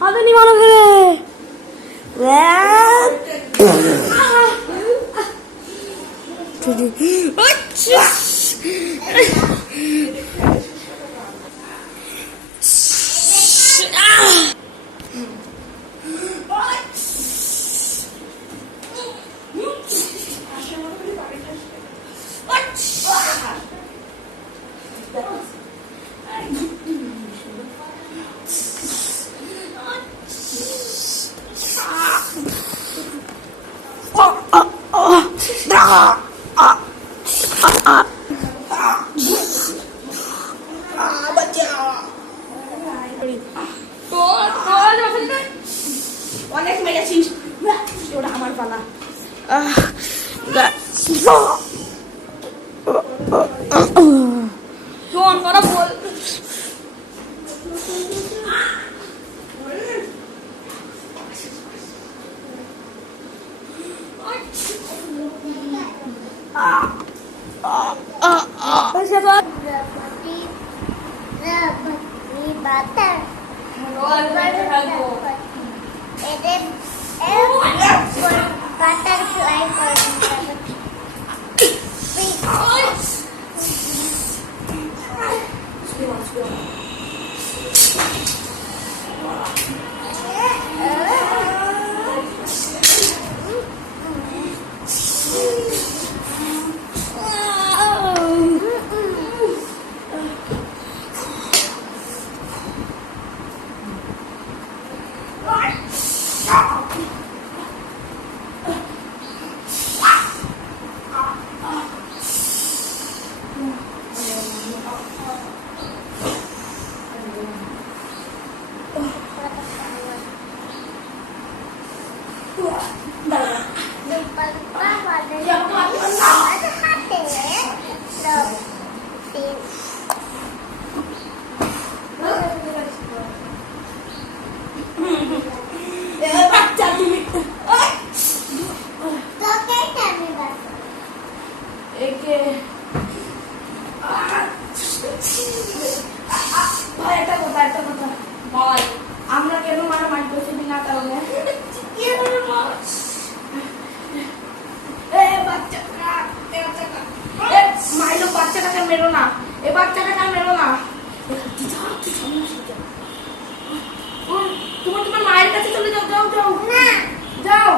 Adani mana kere? অনেক মেরেছিস ওটা আমার পালা শোন করা বল butterfly আমরা কেন মারামারি করছি বিনা কারণে মাইলো বাচ্চাটাকে মেরো না এ বাচ্চাটাকে মেরো না তুমি তোমার মায়ের কাছে চলে যাও যাও যাও না যাও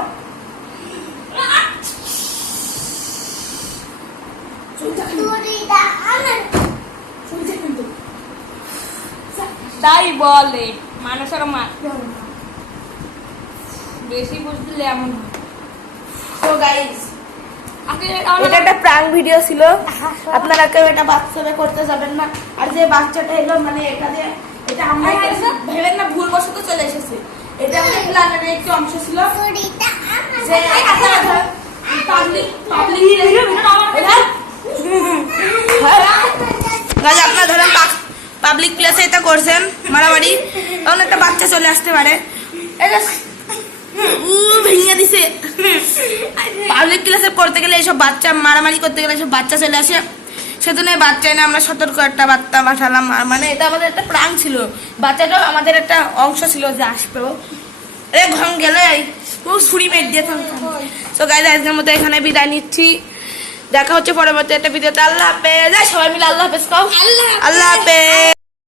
তাই বলে মানুষের মারতে হবে না বেশি বুঝলে এমন তো গাইস এটা একটা প্র্যাঙ্ক ভিডিও ছিল আপনারা কেউ এটা বাচ্চাদের করতে যাবেন না আর যে বাচ্চাটা এলো মানে এটা আমরা ভেবেন না ভুলবশত চলে এসেছে এটা আমাদের প্ল্যানের একটা অংশ ছিল যে আপনারা পাবলিক আপনারা ধরেন পাবলিক প্লেসে এটা করছেন মারামারি তখন একটা বাচ্চা চলে আসতে পারে ভেঙে দিছে পাবলিক ক্লাসে পড়তে গেলে এইসব বাচ্চা মারামারি করতে গেলে এইসব বাচ্চা চলে আসে সেজন্য বাচ্চা এনে আমরা সতর্ক একটা বার্তা পাঠালাম মানে এটা আমাদের একটা প্রাণ ছিল বাচ্চাটাও আমাদের একটা অংশ ছিল যে আসবেও ঘন গেলে ছুরি মেট দিয়ে তো গাইজ আজকের মতো এখানে বিদায় নিচ্ছি দেখা হচ্ছে পরবর্তী একটা ভিডিওতে। আল্লাহ হাফেজ। সবাই মিলে আল্লাহ হাফেজ কও। আল্লাহ আল্লাহ হাফেজ।